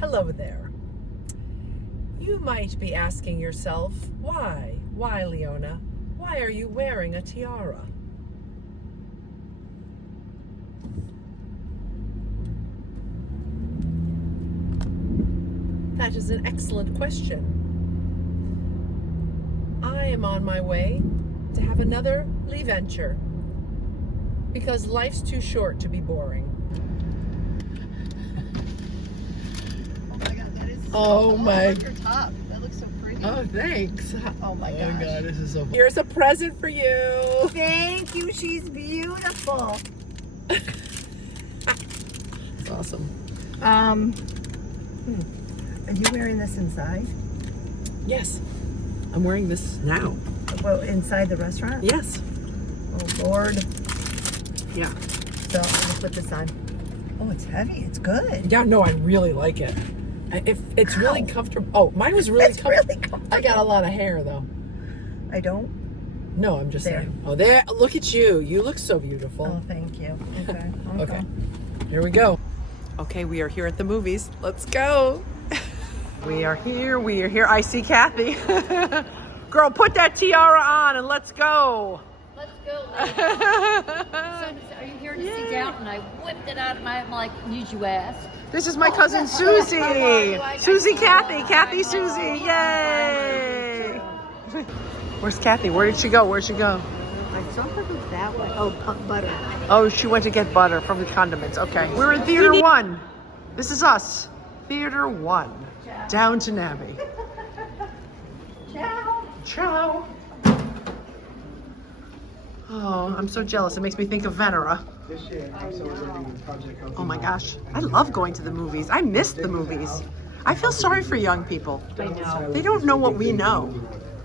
Hello there. You might be asking yourself, why? Why, Leona? Why are you wearing a tiara? That is an excellent question. I am on my way to have another Lee venture because life's too short to be boring. Oh my! Oh Look your top. That looks so pretty. Oh, thanks. Oh my gosh. Oh God, this is so fun. Here's a present for you. Thank you. She's beautiful. It's awesome. Are you wearing this inside? Yes, I'm wearing this now. Well, inside the restaurant? Yes. Oh Lord. Yeah. So I'm gonna put this on. Oh, it's heavy. It's good. Yeah. No, I really like it. If it's really comfortable. Oh, mine was really It's really comfortable. I got a lot of hair though. I don't. No, I'm just There. saying. Oh, there. Look at you. You look so beautiful. Oh, thank you. Okay. Okay. Here we go. Okay, we are here at the movies. Let's go. We are here. We are here. I see Kathy. Girl, put that tiara on and let's go. Let's go, ladies. So, are you here to see Downton? I whipped it out of my, I'm like, need you ask? This is my cousin Susie. Susie, Kathy, Susie. Yay. Where's Kathy? Where did she go? Where'd she go? I saw her go that way. Oh, butter. Oh, she went to get butter from the condiments. Okay. We're in Theater 1. This is us. Theater 1. Downton Abbey. Ciao. Ciao. Oh, I'm so jealous. It makes me think of Venera. Oh my gosh. I love going to the movies. I miss the movies. I feel sorry for young people. I know. They don't know what we know.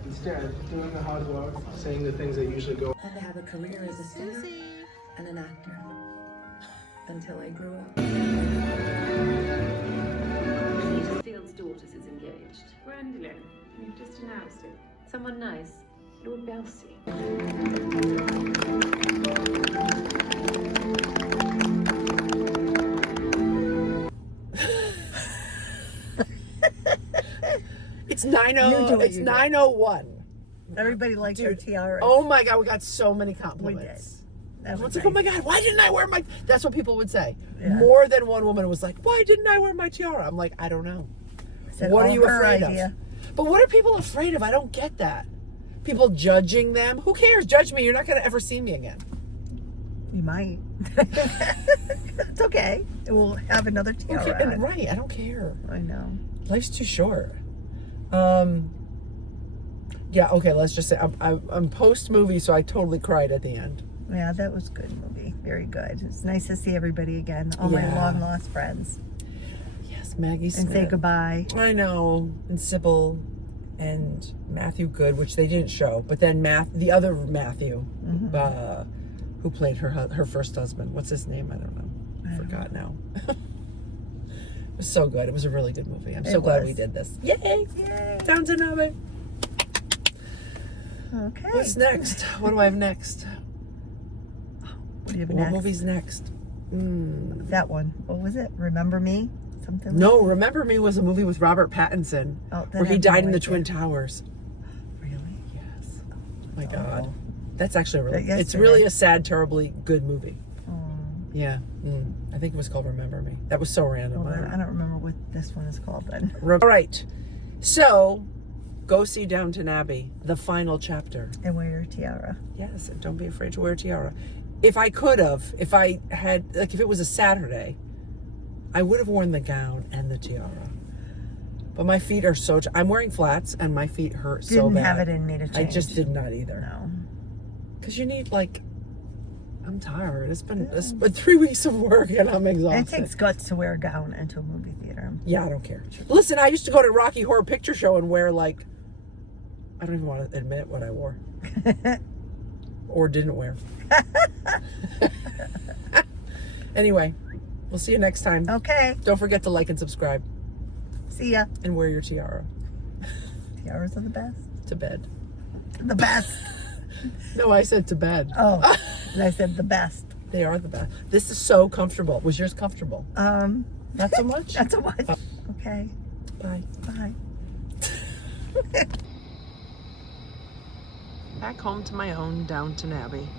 Instead, doing the hard work, saying the things that usually go. I had to have a career as a singer and an actor until I grew up. Field's daughters is engaged. Gwendolyn, you've just announced it. Someone nice. Lord Belsey. It's 9:01. Everybody liked her tiara. Oh my God, we got so many We compliments. did. That Everyone's was like, oh nice. my God, why didn't I wear my... That's what people would say. Yeah. More than one woman was like, why didn't I wear my tiara? I'm like, I don't know. Said, What are "Oh, you her afraid idea." of? But what are people afraid of? I don't get that. People judging them. Who cares? Judge me. You're not going to ever see me again. You might. It's okay. We'll have another tiara. Okay, and on. right. I don't care. I know. Life's too short. Yeah, okay, let's just say I'm post-movie, so I totally cried at the end. Yeah, that was a good movie. Very good. It's nice to see everybody again. All my Yeah. long lost friends. Yes, Maggie Smith. And say goodbye. I know. And Sybil and Matthew Good, which they didn't show. But then the other Matthew, who played her first husband. What's his name? I don't know. I forgot now. It was so good. It was a really good movie. I'm so glad we did this. Yay! Yay. Downton Abbey. Okay. What's next? What do I have next? What do you have What next? movie's next? That one. What was it? Remember Me? Something No, Remember Me was a movie with Robert Pattinson Oh, where he then died no in the idea. Twin Towers. Really? Yes. Oh my God. That's actually really, But it's yesterday. really a sad, terribly good movie. Oh. Yeah. I think it was called Remember Me. That was so random. Well, I don't remember what this one is called then. All right. So, go see Downton Abbey, the final chapter. And wear your tiara. Yes, and don't be afraid to wear a tiara. If I could have, if I had, like if it was a Saturday, I would have worn the gown and the tiara. But my feet are so, I'm wearing flats and my feet hurt so Didn't bad. have it in me to change. I just did not either. No. Because you need I'm tired. It's been 3 weeks of work and I'm exhausted. And it takes guts to wear a gown into a movie theater. Yeah, I don't care. Listen, I used to go to Rocky Horror Picture Show and wear I don't even want to admit what I wore. Or didn't wear. Anyway, we'll see you next time. Okay. Don't forget to like and subscribe. See ya. And wear your tiara. Tiaras are the best. To bed. The best. No, I said to bed. Oh, and I said the best. They are the best. This is so comfortable. Was yours comfortable? Not so much? Not so much. Okay. Okay. Bye. Bye. Back home to my own Downton Abbey.